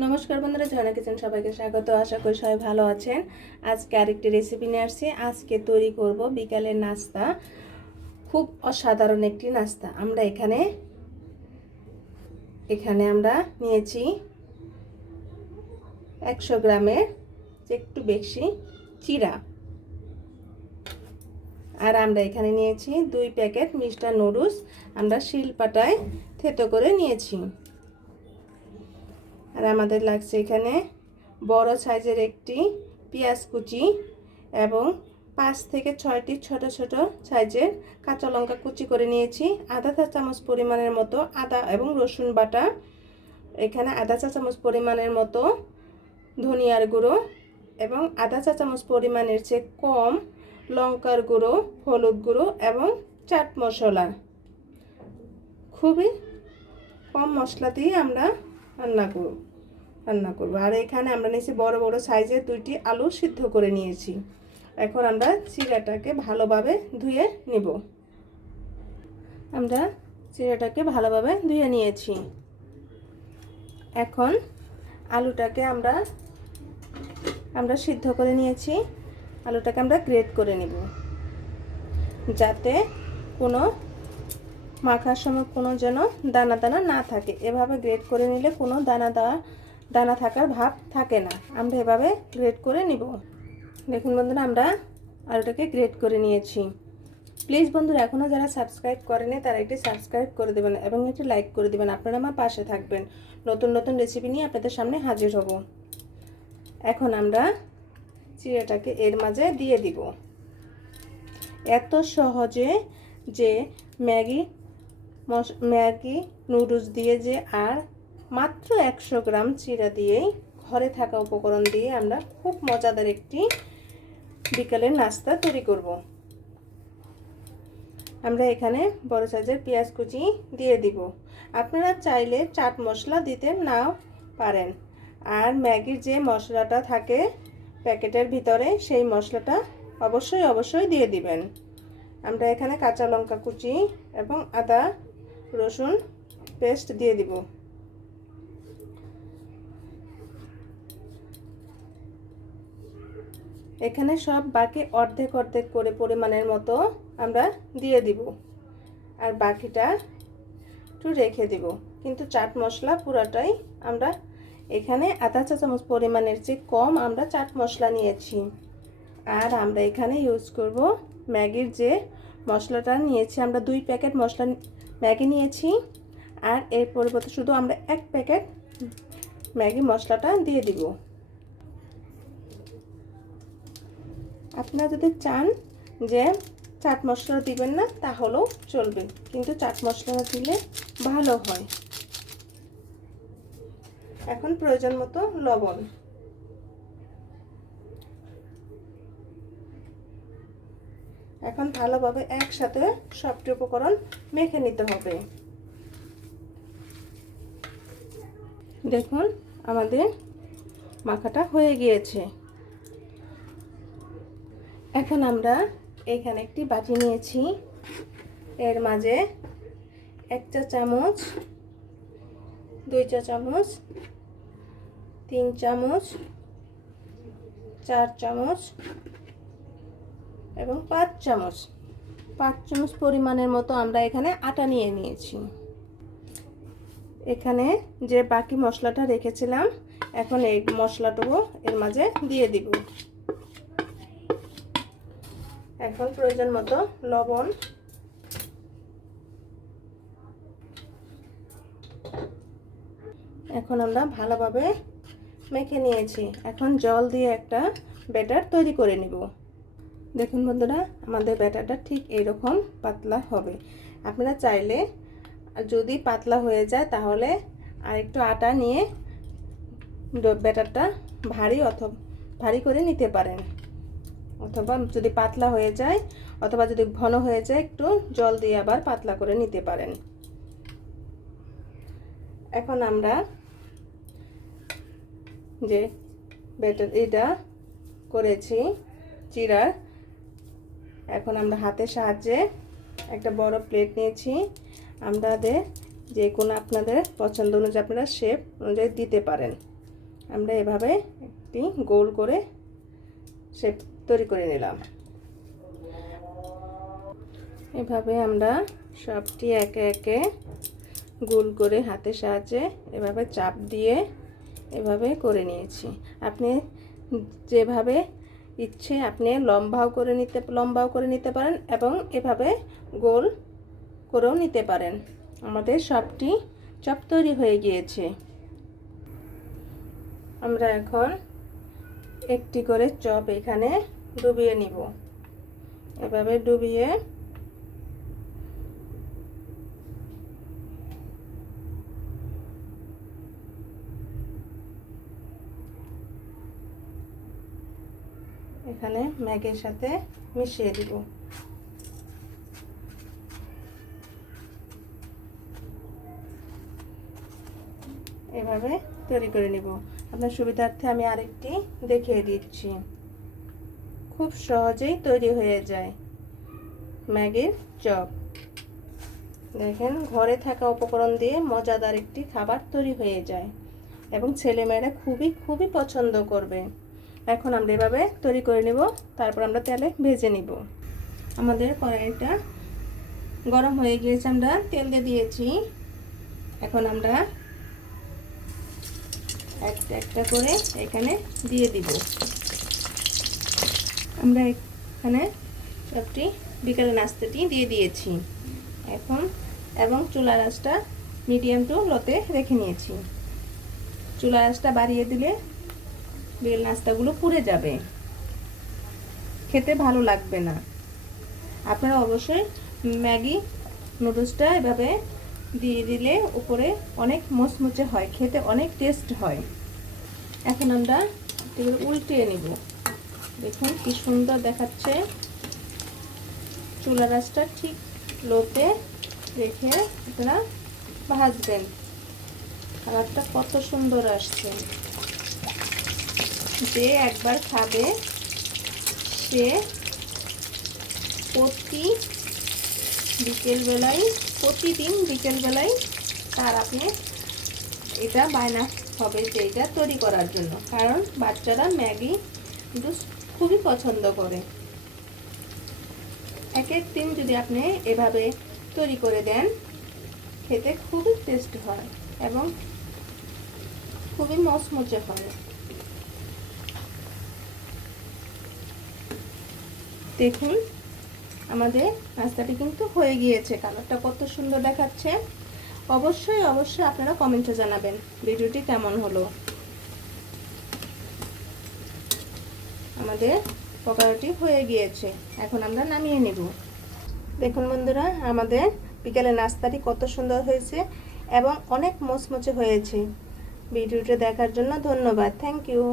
নমস্কার বন্ধুরা ঝর্ণা কিচেন সবাইকে স্বাগত। আশা করি সবাই ভালো আছেন। আজকে আরেকটি রেসিপি নিয়ে আসছি। আজকে তৈরি করব বিকালের নাস্তা। খুব অসাধারণ একটি নাস্তা। আমরা এখানে এখানে আমরা নিয়েছি একশো গ্রামের একটু বেশি চিরা আর আমরা এখানে নিয়েছি দুই প্যাকেট মিস্টার নুডলস। আমরা শিলপাটায় থেতো করে নিয়েছি। আর আমাদের লাগছে এখানে বড় সাইজের একটি পেঁয়াজ কুচি এবং পাঁচ থেকে ছয়টি ছোট ছোট সাইজের কাঁচা লঙ্কা কুচি করে নিয়েছি। আধা চা চামচ পরিমাণের মতো আদা এবং রসুন বাটা। এখানে আধা চা চামচ পরিমাণের মতো ধনিয়ার গুঁড়ো এবং আধা চা চামচ পরিমাণের চেয়ে কম লঙ্কার গুঁড়ো, হলুদ গুঁড়ো এবং চাট মশলা। খুবই কম মশলা দিয়ে আমরা রান্না করব। রান্না করব। আর এখানে আমরা নিয়েছি বড় বড় সাইজের দুইটি আলু সিদ্ধ করে নিয়েছি। এখন আমরা চিড়াটাকে ভালোভাবে ধুয়ে নিব। আমরা চিড়াটাকে ভালোভাবে ধুয়ে নিয়েছি। এখন আলুটাকে আমরা আমরা সিদ্ধ করে নিয়েছি। আলুটাকে আমরা গ্রেট করে নিব। যাতে কোনো মাখার সময় কোনো যেন দানা দানা না থাকে। এভাবে গ্রেট করে নিলে কোনো দানা দানা দানা থাকার ভাব থাকে না। আমরা এভাবে গ্রেড করে নিব। দেখুন বন্ধুরা, আমরা আলুটাকে গ্রেড করে নিয়েছি। প্লিজ বন্ধুরা এখনও যারা সাবস্ক্রাইব করেনি, তারা একটি সাবস্ক্রাইব করে দেবেন এবং একটি লাইক করে দেবেন। আপনারা আমার পাশে থাকবেন। নতুন নতুন রেসিপি নিয়ে আপনাদের সামনে হাজির হব। এখন আমরা চিড়েটাকে এর মাঝে দিয়ে দিব। এত সহজে যে ম্যাগি ম্যাগি নুডলস দিয়ে যে আর মাত্র একশো গ্রাম চিরা দিয়েই ঘরে থাকা উপকরণ দিয়ে আমরা খুব মজাদার একটি বিকালের নাস্তা তৈরি করব। আমরা এখানে বড় সাইজের পেঁয়াজ কুচি দিয়ে দিব। আপনারা চাইলে চাট মশলা দিতে নাও পারেন। আর ম্যাগির যে মশলাটা থাকে প্যাকেটের ভিতরে, সেই মশলাটা অবশ্যই অবশ্যই দিয়ে দিবেন। আমরা এখানে কাঁচা লঙ্কা কুচি এবং আদা রসুন পেস্ট দিয়ে দিব। এখানে সব বাকি অর্ধেক অর্ধেক করে পরিমাণের মতো আমরা দিয়ে দিব। আর বাকিটা একটু রেখে দিব। কিন্তু চাট মশলা পুরাটাই আমরা এখানে আধা চা চামচ পরিমাণের চেয়ে কম আমরা চাট মশলা নিয়েছি। আর আমরা এখানে ইউজ করব ম্যাগির যে মশলাটা নিয়েছি, আমরা দুই প্যাকেট মশলা ম্যাগি নিয়েছি। আর এর পরিবর্তে শুধু আমরা এক প্যাকেট ম্যাগি মশলাটা দিয়ে দিব। আপনারা যদি চান যে চাট মশলা দিবেন না, তাহলেও চলবে। কিন্তু চাট মশলা দিলে ভালো হয়। এখন প্রয়োজন মতো লবণ। এখন ভালোভাবে একসাথে সবটি উপকরণ মেখে নিতে হবে। দেখুন, আমাদের মাখাটা হয়ে গিয়েছে। এখন আমরা এখানে একটি বাটি নিয়েছি। এর মাঝে এক চা চামচ, দুই চা চামচ, তিন চামচ, চার চামচ এবং পাঁচ চামচ। পাঁচ চামচ পরিমাণের মতো আমরা এখানে আটা নিয়ে নিয়েছি। এখানে যে বাকি মশলাটা রেখেছিলাম, এখন এই মশলাটুকু এর মাঝে দিয়ে দিব। এখন প্রয়োজন মতো লবণ। এখন আমরা ভালোভাবে মেখে নিয়েছি। এখন জল দিয়ে একটা ব্যাটার তৈরি করে নিব। দেখুন বন্ধুরা, আমাদের ব্যাটারটা ঠিক এরকম পাতলা হবে। আপনারা চাইলে যদি পাতলা হয়ে যায় তাহলে আর একটু আটা নিয়ে ব্যাটারটা ভারী অথবা ভারী করে নিতে পারেন। অথবা যদি পাতলা হয়ে যায় অথবা যদি ঘন হয়ে যায়, একটু জল দিয়ে আবার পাতলা করে নিতে পারেন। এখন আমরা যে ব্যাটার এটা করেছি, চিরার। এখন আমরা হাতের সাহায্যে একটা বড় প্লেট নিয়েছি। আমাদের যে কোনো আপনাদের পছন্দ অনুযায়ী আপনারা শেপ অনুযায়ী দিতে পারেন। আমরা এভাবে একটি গোল করে শেপ তৈরি করে নিলাম। এভাবে আমরা সবটি একে একে গোল করে হাতের সাহায্যে এভাবে চাপ দিয়ে এভাবে করে নিয়েছি। আপনি যেভাবে ইচ্ছে আপনি লম্বাও করে নিতে, লম্বাও করে নিতে পারেন এবং এভাবে গোল করেও নিতে পারেন। আমাদের সবটি চপ তৈরি হয়ে গিয়েছে। আমরা এখন একটি করে চপ এখানে ডুবিয়ে নিব। এভাবে ডুবিয়ে এখানে ম্যাগের সাথে মিশিয়ে দিব। এভাবে তৈরি করে নিব। আপনার সুবিধার্থে আমি আরেকটি দেখিয়ে দিচ্ছি। খুব সহজেই তৈরি হয়ে যায়। ম্যাগির চপ। দেখেন, ঘরে থাকা উপকরণ দিয়ে মজাদার একটি খাবার তৈরি হয়ে যায় এবং ছেলেমেয়েরা খুবই খুবই পছন্দ করবে। এখন আমরা এভাবে তৈরি করে নেব, তারপর আমরা তেলে ভেজে নিব। আমাদের কড়াইটা গরম হয়ে গিয়েছে, আমরা তেল দিয়ে দিয়েছি। এখন আমরা একটা একটা করে এখানে দিয়ে দিব। আমরা এখানে সবটি বিকালে নাস্তাটি দিয়ে দিয়েছি। এখন এবং চুলা রাসটা মিডিয়াম টু লোতে রেখে নিয়েছি। চুলা রাসটা বাড়িয়ে দিলে বেল নাস্তাগুলো পুড়ে যাবে। খেতে ভালো লাগবে না। আপনারা অবশ্যই ম্যাগি, নুডলসটা এভাবে দিয়ে দিলে উপরে অনেক মুচমুচে হয়, খেতে অনেক টেস্ট হয়। এখন আমরা এগুলো উল্টিয়ে নিব। দেখুন কি সুন্দর দেখাচ্ছে। চুলা রাসটা ঠিক লোতে রেখে আপনারা ভাজবেন। কালারটা কত সুন্দর আসছে। যে একবার খাবে, সে প্রতি বিকেলবেলায়, প্রতিদিন বিকেলবেলায় তার আপনি এটা বায়না হবে যে এটা তৈরি করার জন্য। কারণ বাচ্চারা ম্যাগি কিন্তু খুবই পছন্দ করে। এক এক দিন যদি আপনি এভাবে তৈরি করে দেন, খেতে খুবই টেস্ট হয় এবং খুবই মচমচে হয়। দেখুন, আমাদের নাস্তাটি কিন্তু হয়ে গিয়েছে। কালারটা কত সুন্দর দেখাচ্ছে। অবশ্যই অবশ্যই আপনারা কমেন্টে জানাবেন, ভিডিওটি কেমন হলো। আমাদের পকোড়াটি হয়ে গিয়েছে। এখন আমরা নামিয়ে নেব। দেখুন বন্ধুরা, আমাদের বিকেলের নাস্তাটি কত সুন্দর হয়েছে এবং অনেক মোচমোচে হয়েছে। ভিডিওটি দেখার জন্য ধন্যবাদ। Thank you